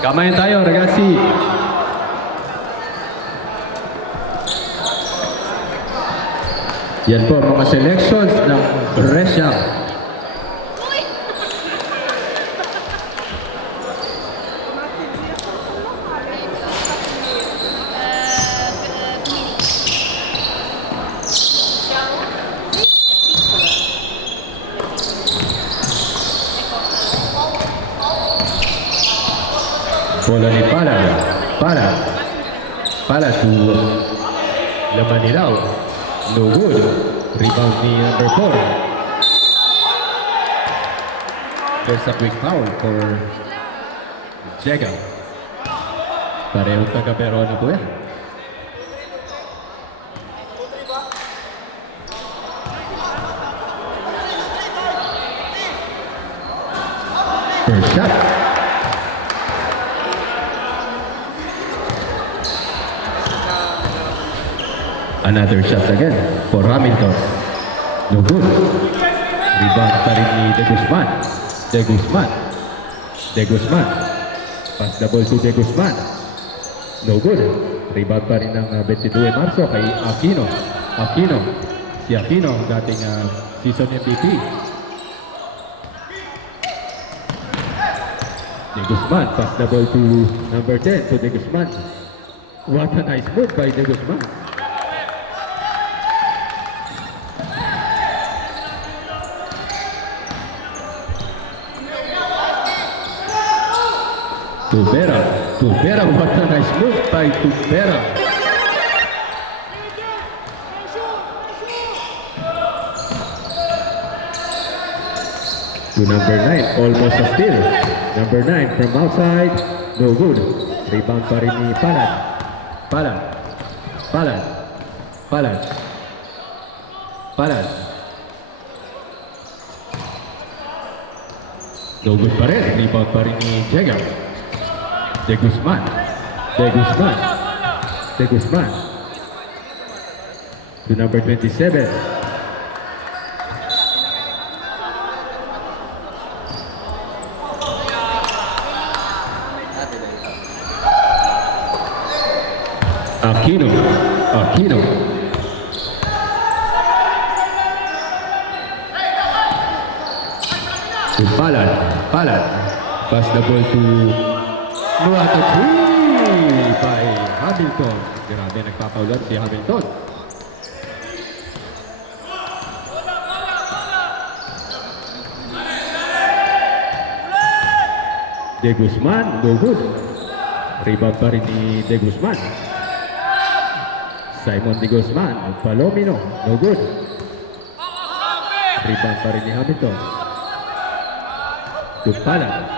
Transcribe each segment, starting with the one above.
Kamayan tayo, ragazzi. Yan po mga selections ng Brescia. Bola ni Palad to Lamanilao. No good. Rebound ni number 4. There's a quick foul for Jega. Parehong taga-pero na po yan. First shot. Another shot again for Hamilton. No good. Rebound pa rin ni De Guzman. Pass the ball to De Guzman. No good. Rebound pa rin ng 22 Marso kay Aquino. Si Aquino, dating season MVP. De Guzman, pass the ball to number 10 to De Guzman. What a nice move by De Guzman. Tubera, what a nice move by Tubera. To number 9, almost a steal. Number 9 from outside, no good. Rebound pa rin ni Palad. No good pa rin, rebound pa rin ni Jega. De Guzman. To number 27. Aquino. To Palad. Pass the ball to Nuato 3 by Hamilton. Grabe, nagpapaulan si Hamilton. De Guzman, no good. Rebound pa rin ni De Guzman. Simon De Guzman, Palomino, no good. Rebound pa rin ni Hamilton. To Palad.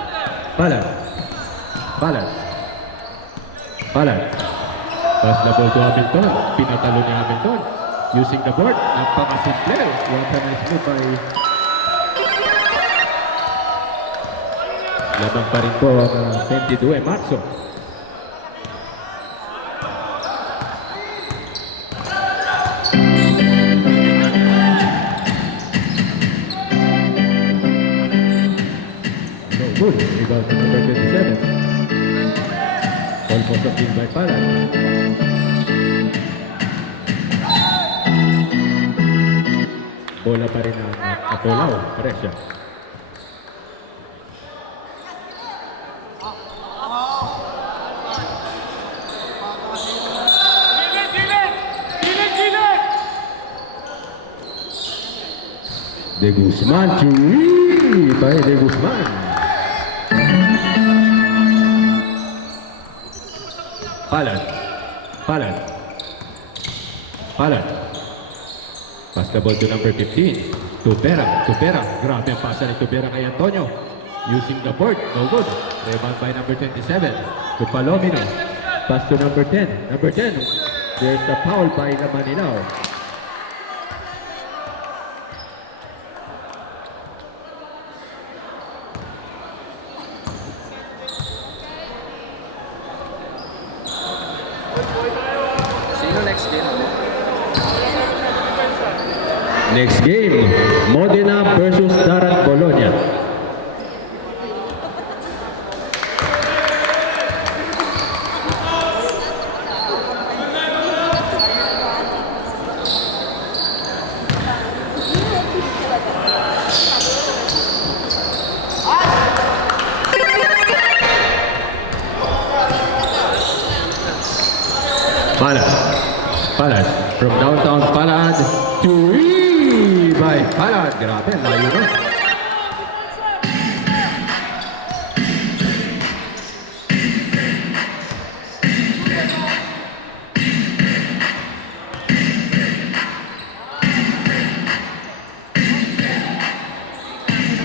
Pass the ball to Hamilton. Pinatalo ni Hamilton. Using the board. Napakasimple. What a nice move by... Lamang pa rin po ang 22 Marso. No good. Rebound to number 27. Almost a steal by Palad. Bola pa rin ang Apolao, Brescia. De Guzman, Chewy by De Guzman. Palad. Pass the ball to number 15. Tubera. Grabe ang pasa ni Tubera kay Antonio. Using the board. No good. Rebound by number 27. To Palomino. Pass to number 10. Number 10. There's a foul by Lamanilao. Next game, Modena versus Darat Bologna. Palad. Palad. From downtown Palad. Three by Palad. Grabe, layo na.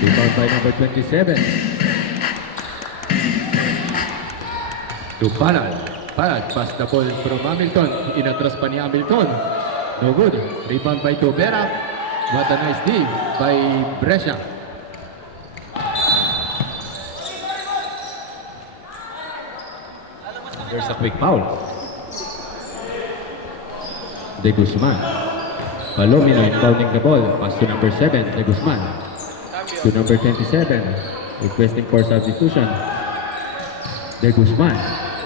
Rebound by number 27. To Palad. Palad, pass the ball from Hamilton. Inatras pa ni Hamilton. No good. Rebound by Tubera. What a nice D by Brescia. There's a quick foul. De Guzman. Palomino inbounding the ball. Pass to number 7, De Guzman. To number 27, requesting for substitution. De Guzman.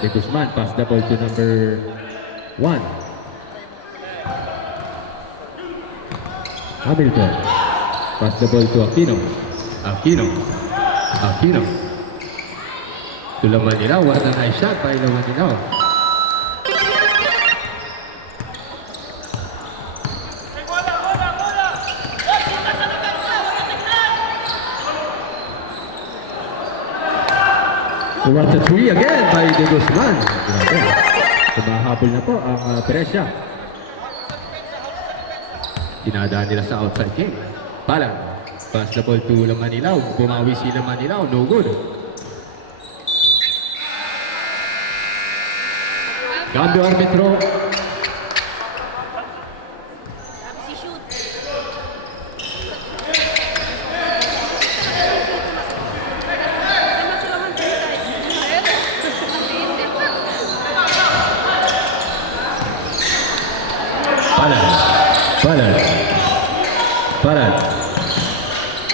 De Guzman pass the ball to number 1. Hamilton. Pass the ball to Aquino. Aquino. Aquino. To Lamanilao. What a nice shot by Lamanilao. What a three again by De Guzman. Grabe. Tumahabol na po ang Brescia. Dinadaan nila sa outside game. Palad. Pass the ball to Lamanilao. Bumawi si Lamanilao. No good. Cambio arbitro.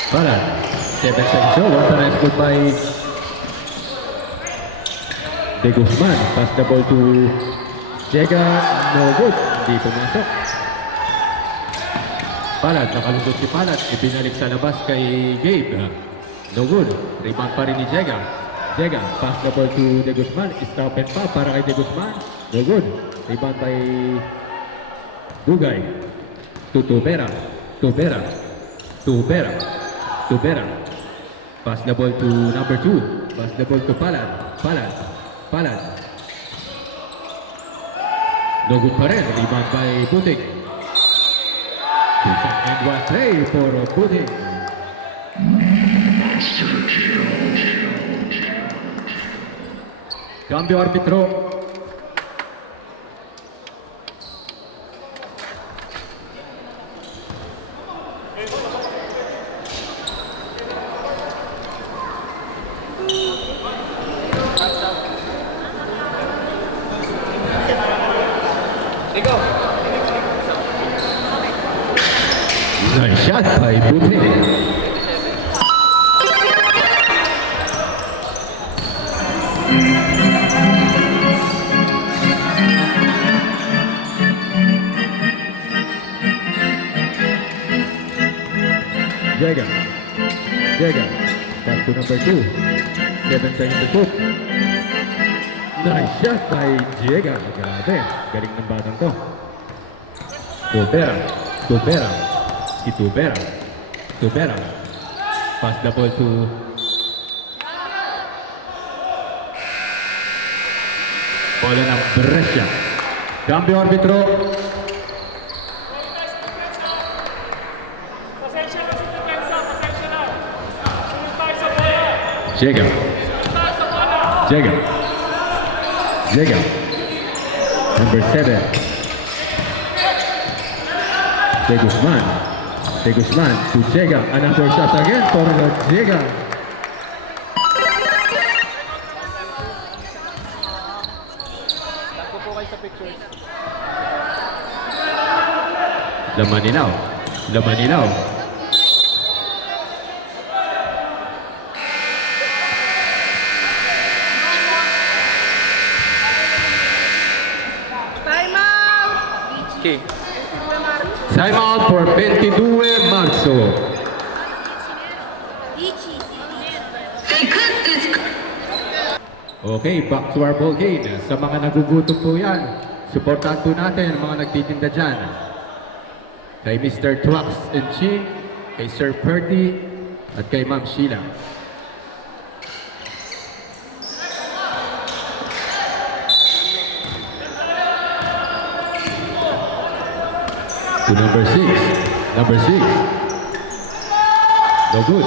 Palad. 7 seconds. What a nice good by De Guzman. Pass the ball to Jega. No good. Hindi pumasok. Palad. Nakalusot si Palad. Ibinalik sa labas kay Gabe. No good. Rebound pa rin ni Jega. Jega. Pass the ball to De Guzman. Stop and pa para kay De Guzman. No good. Rebound by Dugay. To Tubera. Tubera. Tubera. Tubera. Pass the ball to number 2. Pass the ball to Palad. Palad. Palad. No good pa rin. Rebound by Buting. 2-1 play for Buting. Cambio arbitro. Nice shot by Buting. Jega. Jega. Back to number 2. 7 seconds to shoot. Nice shot by Jega. Grabe. Galing ng batang to. Tubera. Tubera. Si Tubera. Tubera. Pass the ball to bola ng Brescia. Cambio arbitro. Jega. Jega. Jega. Number 7. De Guzman. De Guzman to Jega. Another shot again for Jega. Lamanilao. Lamanilao. Okay. Time out for 22 Marzo. Okay, back to our ball game. Sa mga nagugutom po yan, Supportahan po natin ang mga nagtitinda dyan. Kay Mr. Twax and Chin, kay Sir Perty, at kay Ma'am Sheila. To number 6. Number 6. No good.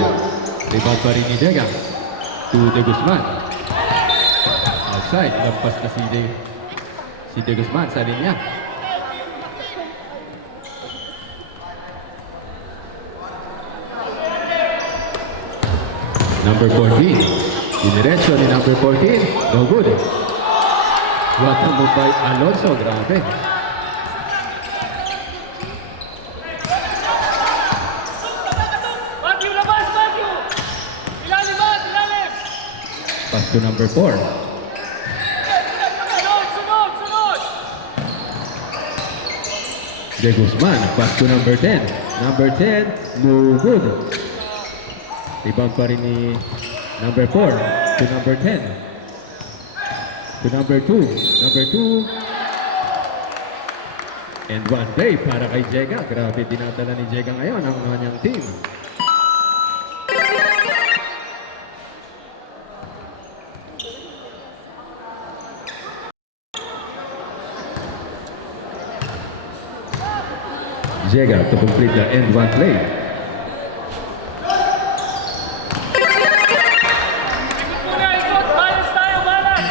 Rebound pa rin ni Dega. To De Guzman. Outside. Lampas na si De Guzman sa linya. Number 14. Diniretso ni number 14. No good. What a move by Alonso. Grabe. Matthew, labas, Matthew! Ilalim ba? Ilalim! Pass to number 4. Sunod, sunod, sunod! De Guzman. Pass to number 10. Number 10. No good. Rebound pa rin ni number 4 to number 10. To number 2. Number 2. And one day para kay Jega. Grabe dinadala ni Jega ngayon ang kanyang team. Jega to complete the end one play. Ikot muna, ikot! Balance tayo, balance!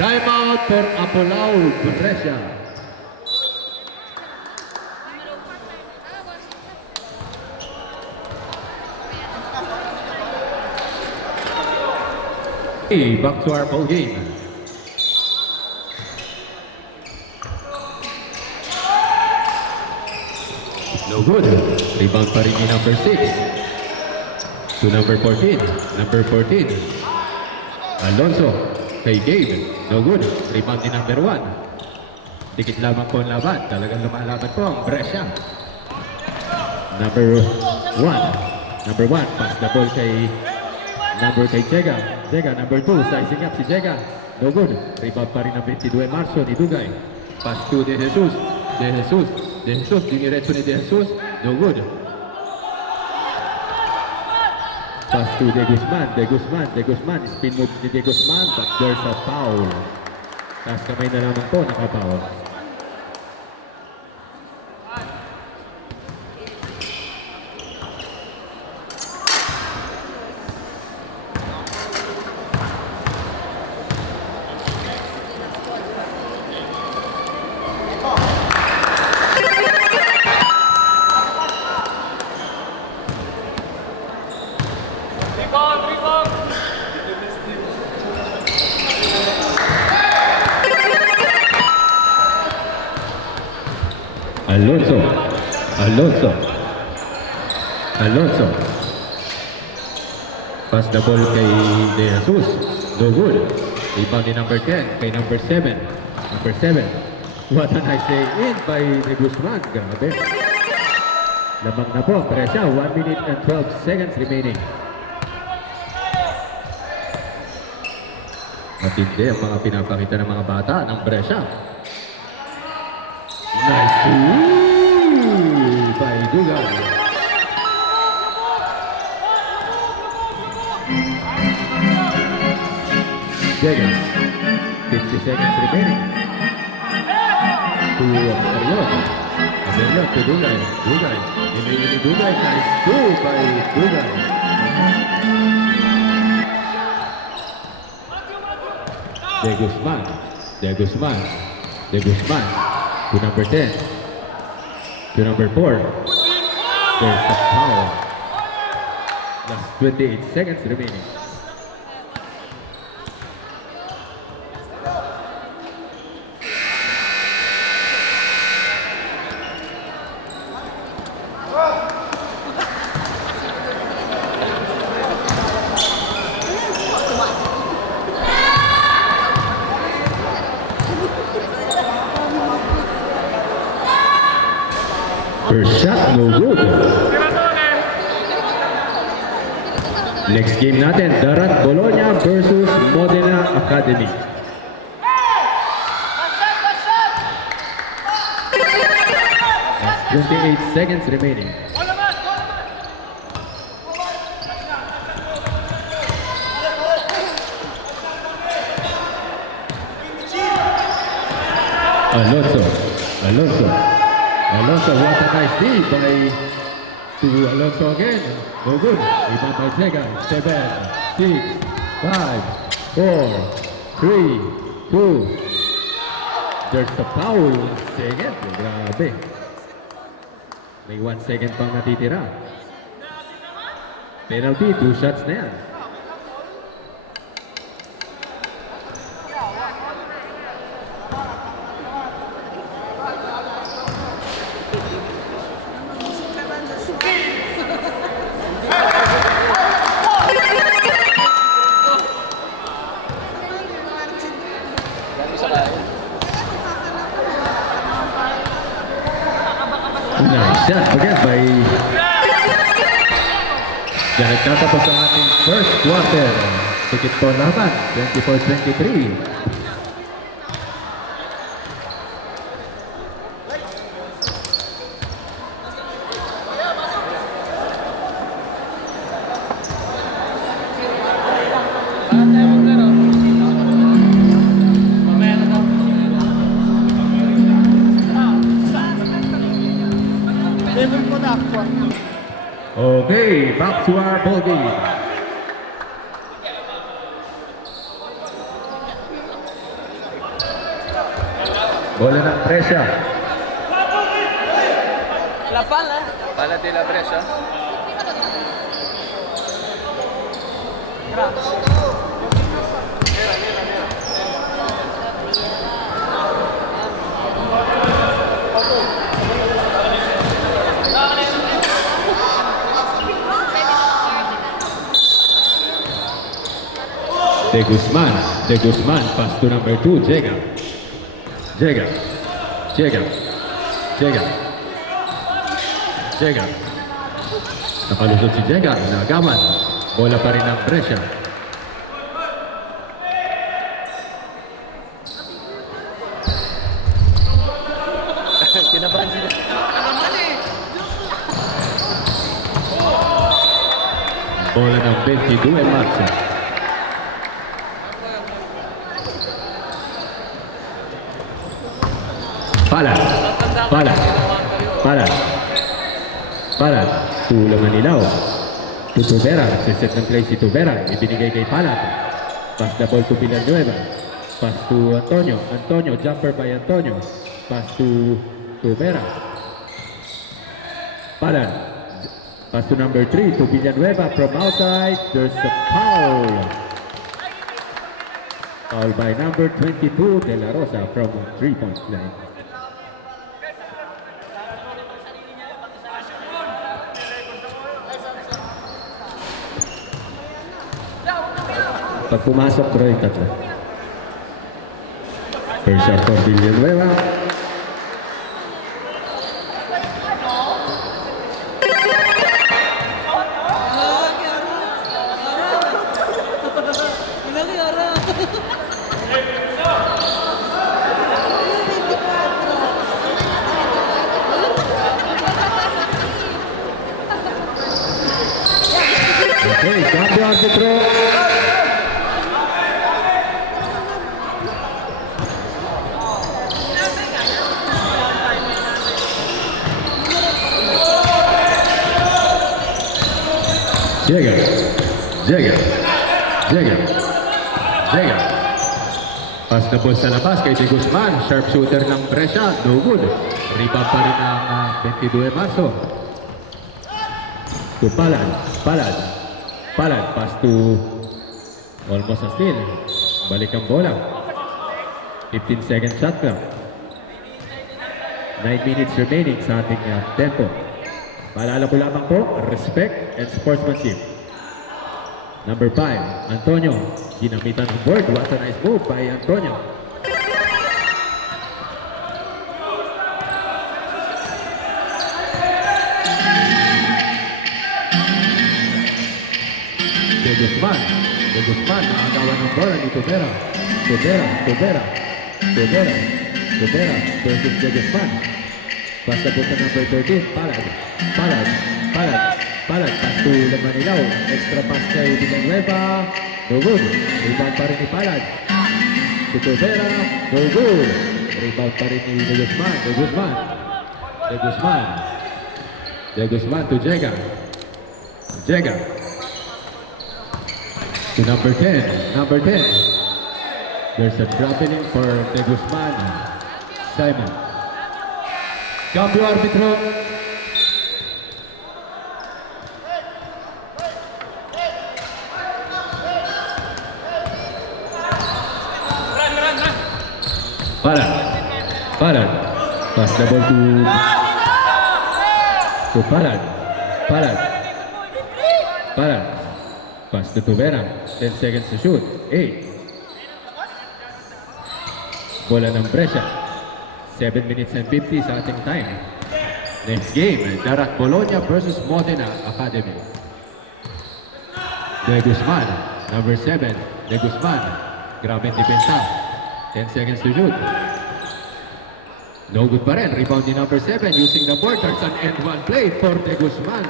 Time out for Apolao Brescia. Hey, back to our ball game. No good. Rebound pa rin ni number 6. To number 14. Number 14. Alonso. Kay Gabe. No good. Rebound ni number 1. Dikit lamang po ang laban. Talagang lumalaban po ang Brescia. Number 1. Number 1. Pass the ball kay Jega. Jega, number 2. Sizing up si Jega. No good. Rebound pa rin ng 22 Marso ni Dugay. Pass to De Jesus. De Jesus. Diniretso ni De Jesus. No good. Pass to De Guzman. Spin move ni De Guzman. But there's a foul. Taas kamay na lamang po. Nakapoul. Rebound! Alonso. Pass the ball kay De Jesus. No good. Rebound ni number 10 kay number 7. Number 7. What a nice lay in by De Guzman. Grabe. Lamang na po. Brescia. 1 minute and 12 seconds remaining. Matindi ang mga pinapakita ng mga bata ng Brescia. Nice by Dugay. Jega. 50 seconds remaining. To Aberion to Dugay. Ini Dugay. Nice by Dugay. De Guzman. To number 10. To number 4. There's the foul. Last 28 seconds remaining. First shot, no good. Tiratore! Next game natin, Darat Bologna versus Modena Academy. 28 seconds remaining. Alonso, what a nice lead to Alonso again. No good. Rebound by Zega. 7, 6, 5, 4, 3, 2. There's a foul. Second. Grabe. May 1 second pang natitira. Penalty, 2 shots na yan. Nice shot again by Janet. Natapos ang ating first quarter. Sikit po naman, 24-23. Okay, back to our ball game. Bola ng presya. La pala. Pala de la Brescia. De Guzman, pass to number 2, Jega. Nakalusot si Jega, nagaman. Bola pa rin ng Brescia. Kinabahan sila. Bola ng 22, Marcia. Palad. Tulong ang ilaw. To Tubera. Siset ng play si Tubera. Ibinigay kay Palad. Pass the ball to Villanueva. Pass to Antonio. Jumper by Antonio. Pass to Tubera. Palad. Pass to number 3 to Villanueva from outside. There's a foul. Foul by number 22, De La Rosa from 3-point line. Pag pumasok, throw yung tatlo. First shot for Villanueva. Okay, cambio árbitro. Llega. Pass na po sa labas kay De Guzman. Sharpshooter ng Brescia. No good. Rebound pa rin ng 22 Marzo. To Palad. Pass to almost a steal. Balik ang bola. 15-second shot clock. 9 minutes remaining sa ating tempo. Paalala ko lamang po, respect and sportsmanship. Number 5, Antonio. Ginamitan ng board. What a nice move by Antonio. De De Guzman. De Guzman, nakagawa ng bola ni Tubera. Tubera versus De Guzman. Pass na punta number 13, Palad. Pass to Lamanilaw. Extra pass kay Villanueva. No good. Rebound pa rin ni Palad. To Tubera. No good. Rebound pa rin ni De Guzman. De Guzman to Jega. To number 10. There's a traveling for De Guzman. Simon. Cambio arbitro. Palad. Pass the ball to Palad. Pass to Tubera. 10 seconds to shoot. 8. Bola ng Brescia. 7 minutes and 50 sa ating time. Next game, Darat Bologna versus Modena Academy. De Guzman, number 7. De Guzman. Grabe ang depensa. 10 seconds to shoot. No good pa rin. Rebound ni number 7 using the board. There's an end one play for De Guzman.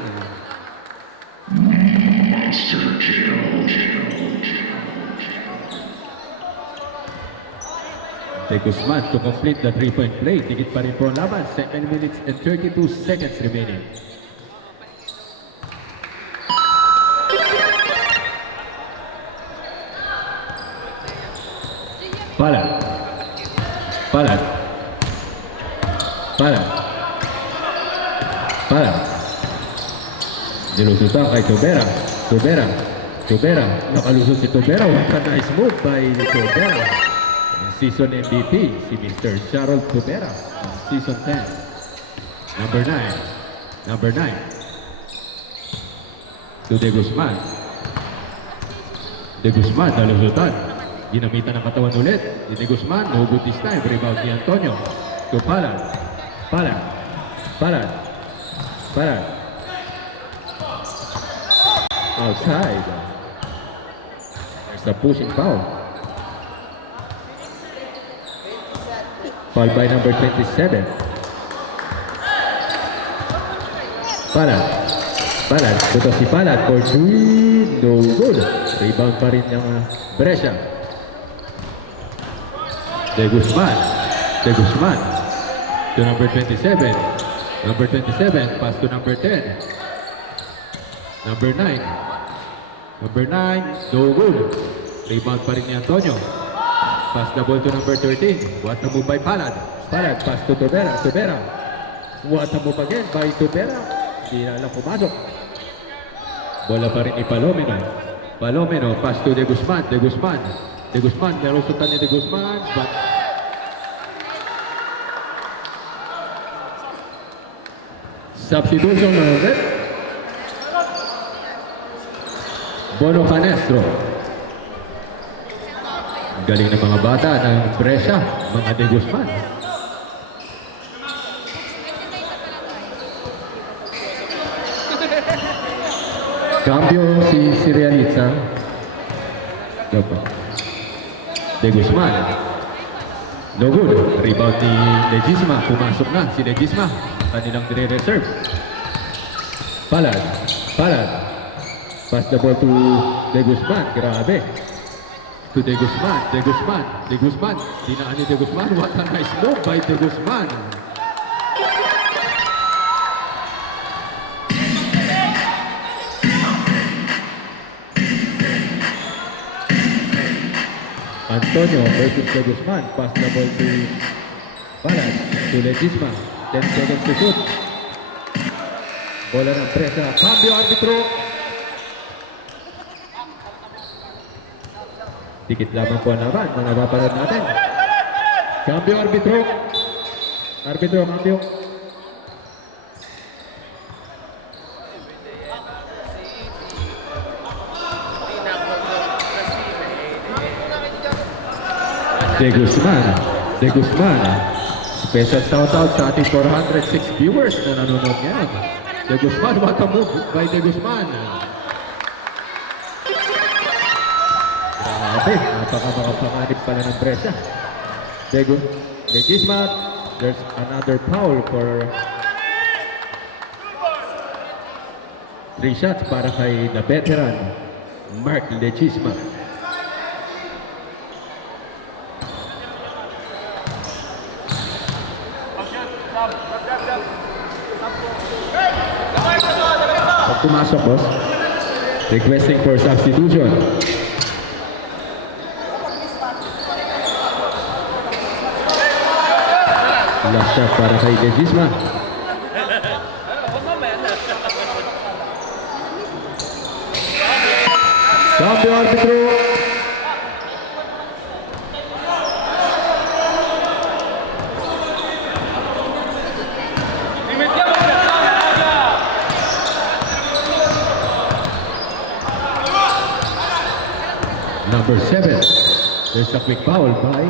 De Guzman to complete the 3-point play. Tigit pa rin po ang laban. 7 minutes and 32 seconds remaining. Palad. Nilusutan kay Tubera. Nakalusot si Tubera. What a nice move by Tubera. Season MVP, si Mr. Charles Tubera. Season 10. Number 9. To De Guzman. Nalusutan. Ginamitan ng katawan ulit. De Guzman, no good this time. Rebound ni Antonio. To Palad. Outside. There's a pushing foul. Foul by number 27. Palad. Buto si Palad for 3. No good. Rebound pa rin ng Brescia. De Guzman. To number 27. Pass to number 10. Number 9. No good. Rebound pa rin ni Antonio. Pass the ball to number 13. What a move by Palad. Pass to Tubera. What a move again by Tubera. Hindi na lang pumasok. Bola pa rin ni Palomino. Pass to De Guzman. Nalusutan ni De Guzman. But substitution ulit. Bono Canestro. Galing ng mga bata ng Brescia, mga De Guzman. Cambio si Sirianitza. De Guzman. No good. Rebound ni Legisma. Pumasok na si Legisma. Kanilang dire-reserve. Palad. Pass the ball to De Guzman. Grabe. To De Guzman. Dinaan ni De Guzman. What a nice move by De Guzman. Antonio versus De Guzman. Pass the ball to Palad. To Legisma. 10 seconds to shoot. Bola ng Brescia. Cambio arbitro. Dikit lamang po ang laban na napapanood natin. Cambio arbitro. Cambio. De Guzman. Special shout-out sa ating 406 viewers na nanonood ngayon. De Guzman, what a move by De Guzman. Grabe, napaka-makapanganib pala ng Brescia. Legisma, there's another foul for 3 shots para kay the veteran, Mark Legisma. Pag pumasok, boss, requesting for substitution. Last shot para kay Legisma. Cambio árbitro. Number 7. There's a quick foul by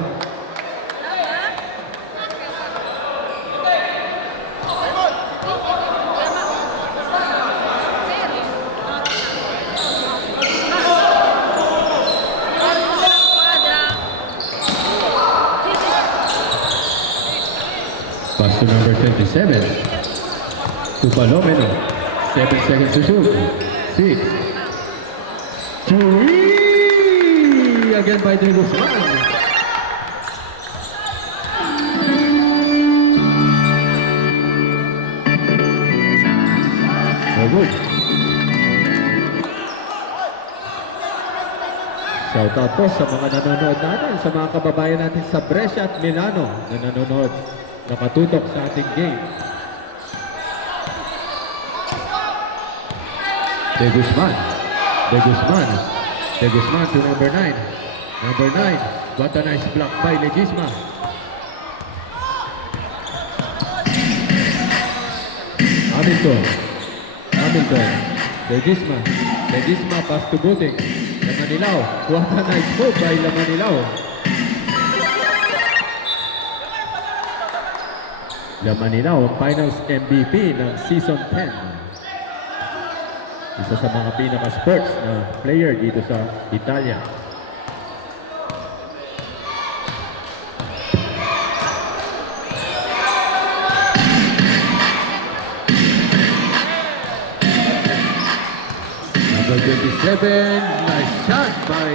pass to number 27. To Palomeno. 7 seconds to shoot. 6. Three! Again by De Guzman. No good. Shout out po sa mga nanonood natin, sa mga kababayan natin sa Brescia at Milano na nanonood, nakatutok sa ating game. De Guzman. De Guzman. De Guzman to number 9. Number 9. What a nice block by Legisma. Hamilton. Hamilton. Legisma. Legisma pass to Buting. Lamanilao. What a nice move by Lamanilao. Lamanilao, finals MVP ng season 10. Isa sa mga pinaka-sports na player dito sa Italia. Number 27, nice shot by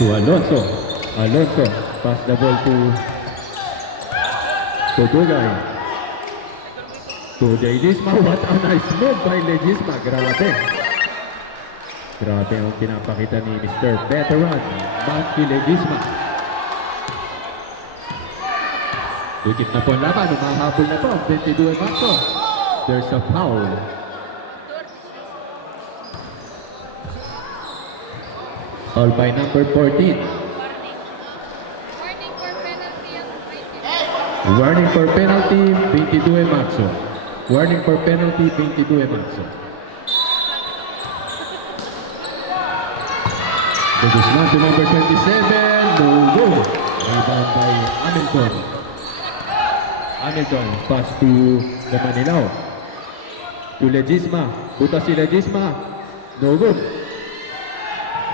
to Alonso. Alonso, pass the ball to Dugay. To Legisma, what a nice move by Legisma. Grabe. Grabe ang pinapakita ni Mr. Veteran, Marky Legisma. Dikit na po ang laban, umahabol na po, 22 Marco. There's a foul. Foul by number 14. Warning for penalty, 22 Marco. Warning for penalty, 22 Marco. De Guzman to number 27, no good. Rebound by Hamilton. Hamilton, pass to Lamanilao. To Legisma. Buta si Legisma. No good.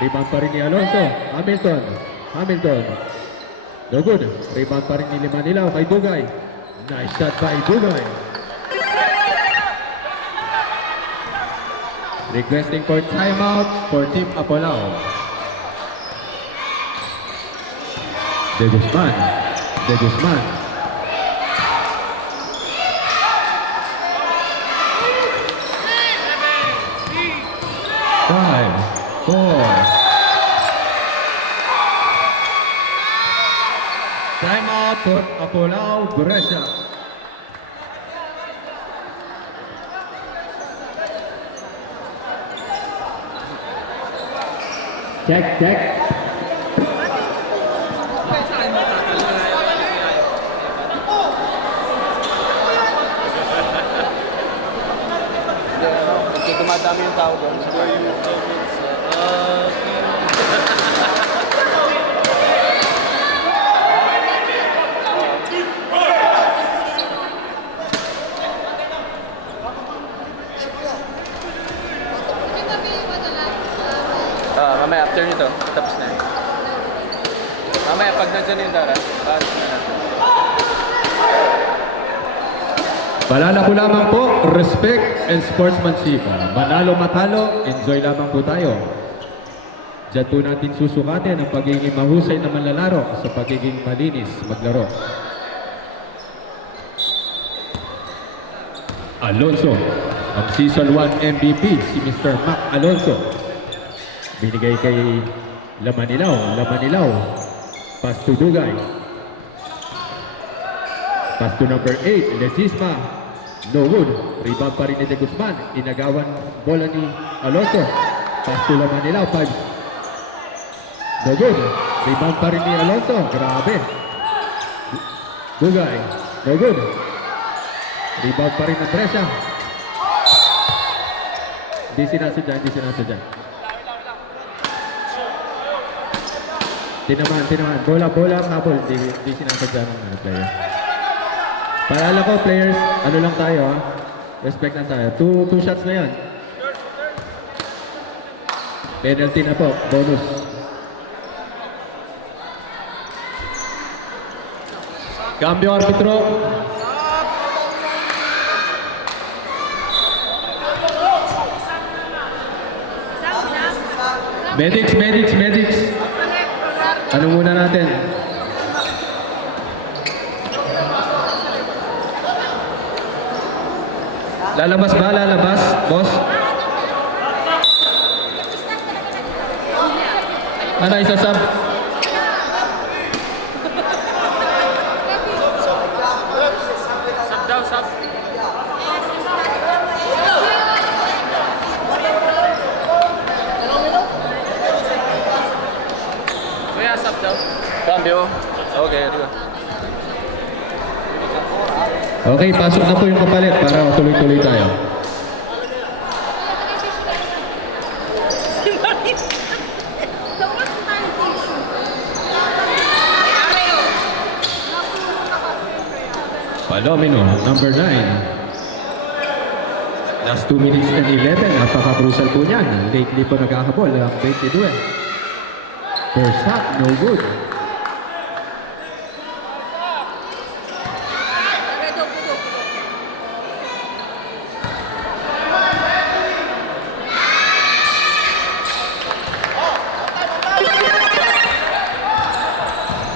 Rebound pa rin ni Alonso. Hamilton. Hamilton. No good. Rebound pa rin ni Lamanilao kay Dugay. Nice shot by Dugay. Requesting for timeout for Team Apolao. De Guzman. De Guzman. 5, 4. Timeout for Apolao Brescia. Check. Kasi dumadami yung tao doon. dyan yung Dara. Pass na natin. Paalala ko lamang po, respect and sportsmanship. Manalo matalo, enjoy lamang po tayo. Diyan po natin susukatin ang pagiging mahusay na manlalaro sa pagiging malinis maglaro. Alonso, ang Season 1 MVP, si Mr. Mac Alonso. Binigay kay Lamanilaw. Pass to Dugay. Pass to number 8, Legisma. No good. Rebound pa rin ni De Guzman. Inagawan bola ni Alonso. Pass to Lamanilaw. 5. No good. Rebound pa rin ni Alonso. Grabe. Dugay. No good. Rebound pa rin ng Brescia. Hindi sinasadya. Tinaman. Bola ang habol. Hindi sinasadya ng player. Paalala ko, players, ano lang tayo ha? Respect lang tayo. Two shots na yan. Penalty na po. Bonus. Cambio arbitro. Medics. Ano muna natin? Lalabas, boss? Ano, isasab? Sub. Kuya, sub daw. Cambio. Okay, Okay, pasok na po yung kapalit para tuloy-tuloy tayo. Palomino, number 9. Last 2 minutes and 11. Napaka-crucial po niyan. Lately po nagkakabol ang 22. First shot, no good.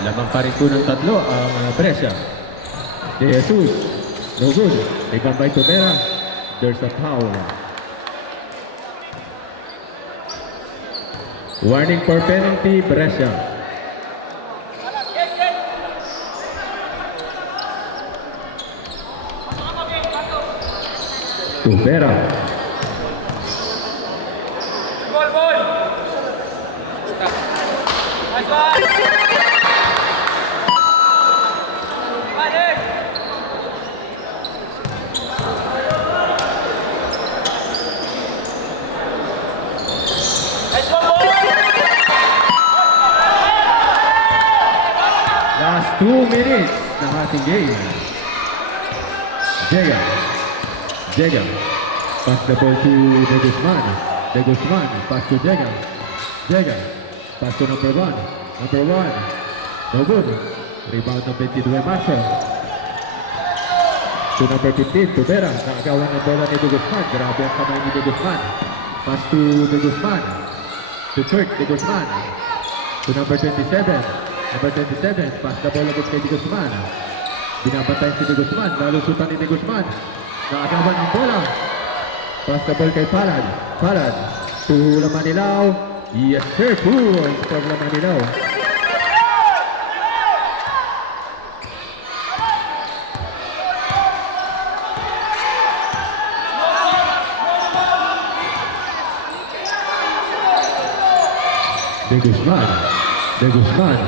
Lamang pa rin po ng tatlo ang Brescia. De Jesus, no good. Rebound by Tubera. There's a foul. Warning for penalty, Brescia. Tubera. Ball! Stop. Nice one! Last 2 minutes ng ating game. Jega. Pass the ball to De Guzman. Pass to Jega. Pass to number 1. No good. Rebound ng 22 Marshall. To number 15, Tubera. Nakagawa ng bola ni De Guzman. Grabe ang kamay ni De Guzman. Pass to De Guzman. To Kurt De Guzman. To number 27. Number 27, pass the ball agad kay De Guzman. Binabantay si De Guzman. Nalusutan ni De Guzman. Nakagawan ng bola. Pass the ball kay Palad. To Lamanilaw. Yes sir, 2 points for Lamanilaw. De Guzman.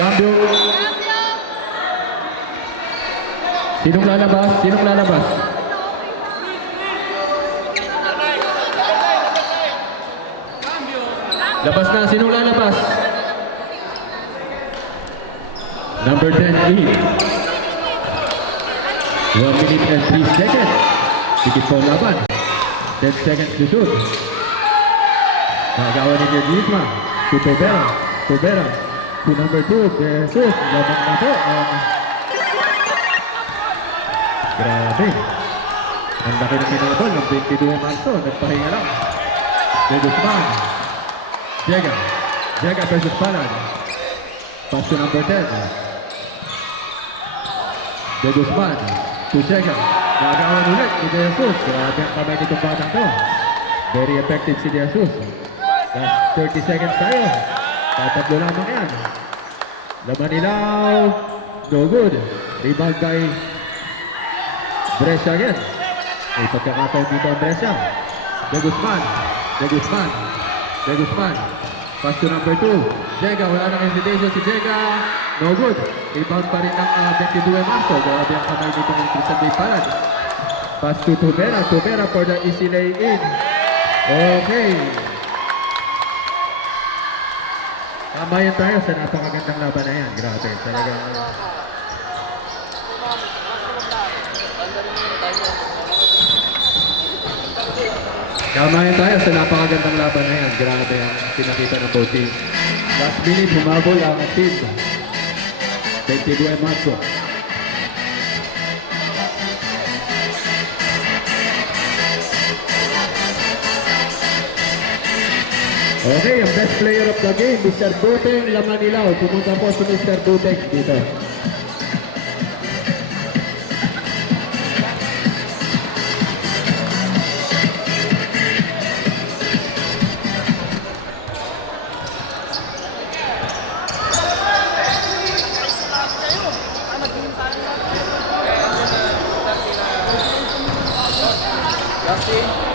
Cambio. Sinong lalabas? Labas na, sinong lalabas? Number 10, in. 1 minute and 3 seconds. Sikit po ang laban. 10 seconds to shoot. Nagawa ni Guzman. To Tobera. Tobera. To number 2. De Jesus. Labang na po. Grabe. Ang laki ng pinabol ng 22 Marso. Nagpahinga lang. De Guzman. Jega. Jega versus Palad. Pass to number 10. De Guzman. To Jega. Nagawan ulit ni De Jesus. Grabe ang kamay nitong batang to. Very effective si De Jesus. Last 30 seconds tayo. Tatatlo lamang yan. Laban ilaw. No good. Rebound by Brescia again. May pagkakataon dito ang Brescia. De Guzman. De Guzman. De Guzman. Pass to number 2. Jega. Wala nang hesitation si Jega. No good. Rebound pa rin ng 22 Marso. Grabe ang kamay dito ng Cristian Bay Palad. Pass to Tubera. Tubera for the easy lay-in. Okay. Tamayan tayo sa napakagandang laban na yan. Grabe. Talagang... Tamayan tayo sa napakagandang laban na yan. Grabe ang pinakita ng both teams. Last minute, humabol ang team. 22 Marso. Okay, ang best player of the game, Mr. Duteng Lamanilaw. Pumunta po si Mr. Duteng dito. Justin.